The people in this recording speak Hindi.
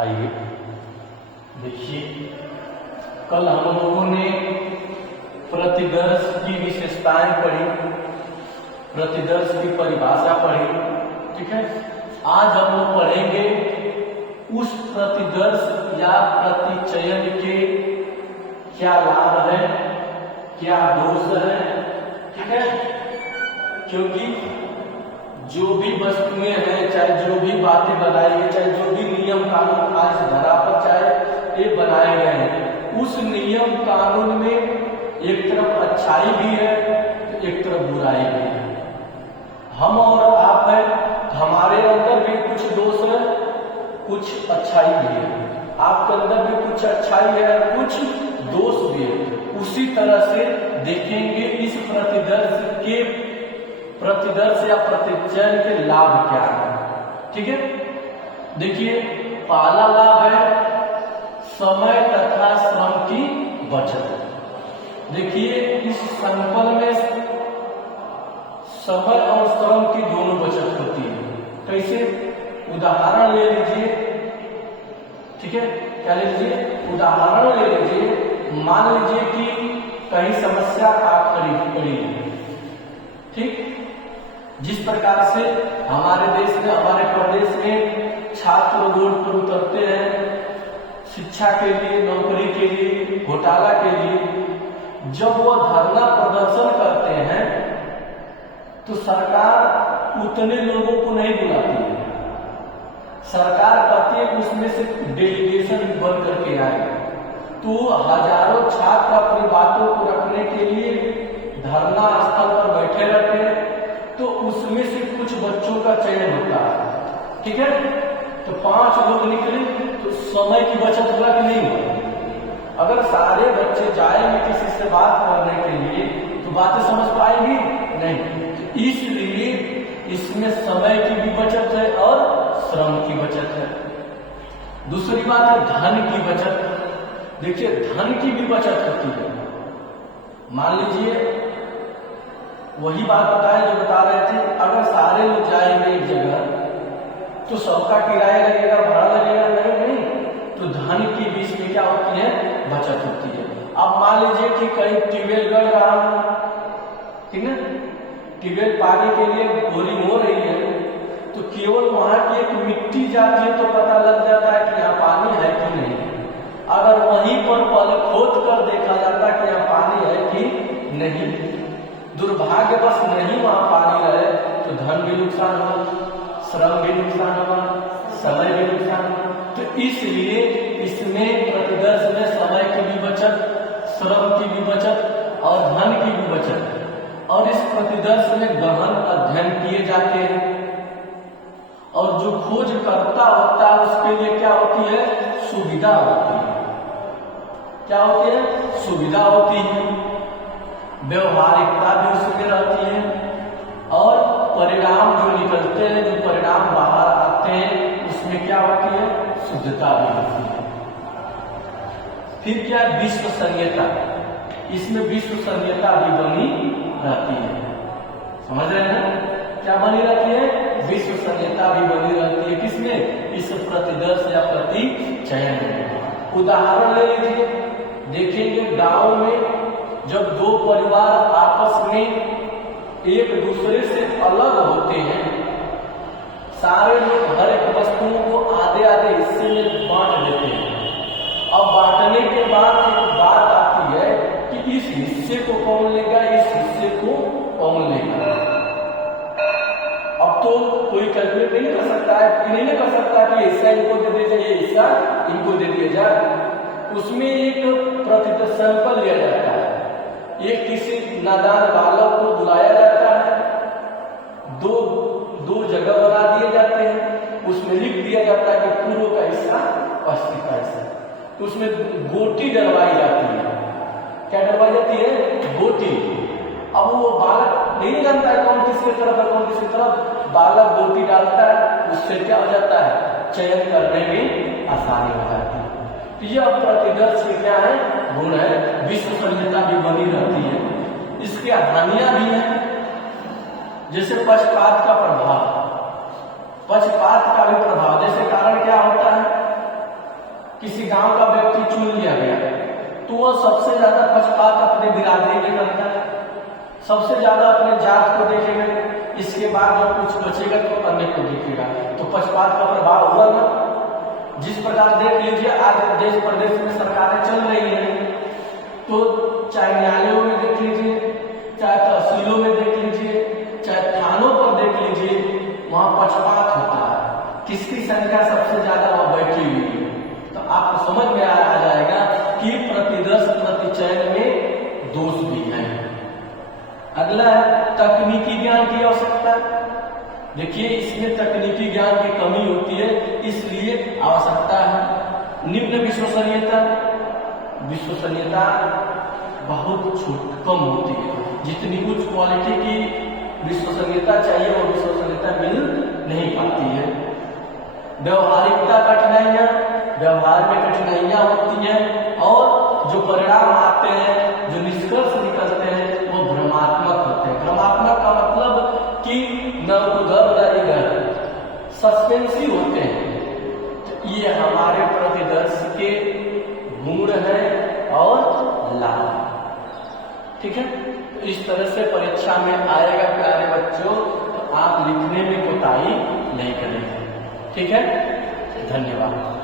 आइए देखिए, कल हम लोगों ने प्रतिदर्श की विशेषताएं पढ़ी, प्रतिदर्श की परिभाषा पढ़ी। ठीक है, आज हम लोग पढ़ेंगे उस प्रतिदर्श या प्रतिचयन के क्या लाभ है, क्या दोष है। ठीक है, क्योंकि जो भी वस्तुएं हैं, चाहे जो भी बातें बनाई है, चाहे जो भी नियम कानून आज धरा पर चाहे ये बनाए गए हैं, उस नियम कानून में एक तरफ अच्छाई भी है तो एक तरफ बुराई भी है। हम और आप है, हमारे अंदर भी कुछ दोष है, कुछ अच्छाई भी है। आपके अंदर भी कुछ अच्छाई है, कुछ दोष भी है। उसी तरह से देखेंगे इस प्रतिदर्श या प्रतिचयन के लाभ क्या है। ठीक है, देखिए पहला लाभ है समय तथा श्रम की बचत। देखिए इस संकल्प में समय और श्रम की दोनों बचत होती है। कैसे, उदाहरण ले लीजिए। ठीक है, क्या ले लीजिए, उदाहरण ले लीजिए। मान लीजिए कि कहीं समस्या आप पड़ी है। ठीक, जिस प्रकार से हमारे देश में, हमारे प्रदेश में छात्र रोड पर उतरते हैं शिक्षा के लिए, नौकरी के लिए, घोटाला के लिए, जब वो धरना प्रदर्शन करते हैं तो सरकार उतने लोगों को नहीं बुलाती है। सरकार कहती है कि उसमें से डेलीगेशन बन करके आए, तो हजारों छात्र अपनी बातों को रखने के लिए धरना स्थल पर बैठे रहते हैं, तो उसमें से कुछ बच्चों का चयन होता है। ठीक है, तो 5 लोग निकले तो समय की बचत होगा कि नहीं होगा। अगर सारे बच्चे जाएंगे किसी से बात करने के लिए तो बातें समझ पाएंगी नहीं। तो इसलिए इसमें समय की भी बचत है और श्रम की बचत है। दूसरी बात है धन की बचत। देखिए धन की भी बचत होती है। मान लीजिए वही बात बताए जो बता रहे थे, अगर सारे लोग जाएंगे एक जगह तो सबका किराया लगेगा, भाड़ा लगेगा, नहीं। तो धन की बीच में क्या होती है, बचत होती है। अब मान लीजिए कि कहीं ट्यूबवेल गड़ रहा, ठीक है, ट्यूबवेल पानी के लिए बोरिंग हो रही है, तो केवल वहां की एक मिट्टी जाती है तो पता लग जाता है कि यहाँ पानी है कि नहीं। अगर वहीं पर पहले खोद कर देखा जाता है कि यहाँ पानी है कि नहीं, दुर्भाग्यवश नहीं वहां पानी रहे तो धन भी नुकसान हुआ, श्रम भी नुकसान हुआ, समय भी नुकसान हुआ। तो इसलिए इसमें प्रतिदर्श में समय की भी बचत, श्रम की भी बचत और धन की भी बचत। और इस प्रतिदर्श में गहन अध्ययन किए जाते हैं और जो खोज करता होता है उसके लिए क्या होती है, सुविधा होती है। क्या होती है, सुविधा होती है, व्यवहारिकता भी उसमें रहती है और परिणाम जो निकलते हैं, जो परिणाम बाहर आते हैं उसमें क्या होती है, शुद्धता भी होती है। फिर क्या, विश्वसनीयता। इसमें विश्वसनीयता भी बनी रहती है। समझ रहे हैं, क्या बनी रहती है, विश्वसनीयता भी बनी रहती है। किसमें, इस प्रतिदर्श या प्रतिचयन में। उदाहरण ले लीजिए, देखेंगे गांव में जब दो परिवार आपस में एक दूसरे से अलग होते हैं, सारे लोग हर एक वस्तुओं को आधे आधे हिस्से में बांट देते हैं। अब बांटने के बाद एक बात आती है कि इस हिस्से को कौन लेगा, इस हिस्से को कौन लेगा। अब तो कोई कैलकुलेट नहीं कर सकता है, नहीं कर सकता कि हिस्सा इनको दे दिया जाए, ये हिस्सा इनको दे दिया जाए। उसमें एक प्रतिदर्श सैंपल लिया जाता है, एक किसी नादान बालक को बुलाया जाता है, दो जगह बना दिए जाते हैं, उसमें लिख दिया जाता है कि पूर्व का हिस्सा, पश्चिम का हिस्सा। तो उसमें गोटी डलवाई जाती है। क्या डलवाई जाती है, गोटी। अब वो बालक नहीं जानता है कौन किसकी तरफ है, कौन किसकी तरफ। बालक गोटी डालता है, उससे क्या हो जाता है, चयन करने में आसानी हो जाती है। यह प्रतिदर्श की क्या है, गुण है, विश्वसनीयता भी बनी रहती है। इसकी हानियां भी हैं, जैसे पक्षपात का प्रभाव, पक्षपात का भी प्रभाव। जैसे कारण क्या होता है, सबसे ज्यादा पक्षपात अपने बिरादरी में करता है, सबसे ज्यादा अपने जात को देखेगा, इसके बाद जब कुछ बचेगा तो अन्य को देखेगा। तो पक्षपात का प्रभाव हुआ ना। जिस प्रकार देख लीजिए आज देश प्रदेश में सरकारें चल रही हैं, तो चाहे न्यायालयों में देख लीजिए, चाहे तहसीलों में देख लीजिए, चाहे थानों पर देख लीजिए, वहां पक्षपात होता है। किसकी संख्या सबसे ज्यादा वहां बैठी हुई है, तो आपको समझ में आ जाएगा कि प्रतिदर्श प्रतिचयन में दोष भी है। अगला है तकनीकी ज्ञान की आवश्यकता। देखिए इसमें तकनीकी ज्ञान की कमी होती है, इसलिए आवश्यकता है। निम्न विश्वसनीयता, विश्वसनीयता बहुत कम होती है। जितनी उच्च क्वालिटी की विश्वसनीयता चाहिए वो विश्वसनीयता मिल नहीं पाती है। व्यवहारिकता कठिनाइयां, व्यवहार में कठिनाइयां होती हैं और जो परिणाम आते हैं, जो निष्कर्ष निकलते हैं वो भ्रमात्मक होते हैं। भ्रमात्मक का मतलब कि न उधर न इधर, सस्पेंसिव होते हैं। तो ये हमारे प्रतिदर्श के गुण है और लाभ। ठीक है, तो इस तरह से परीक्षा में आएगा प्यारे बच्चों, तो आप लिखने में कोताही नहीं करेंगे। ठीक है, धन्यवाद।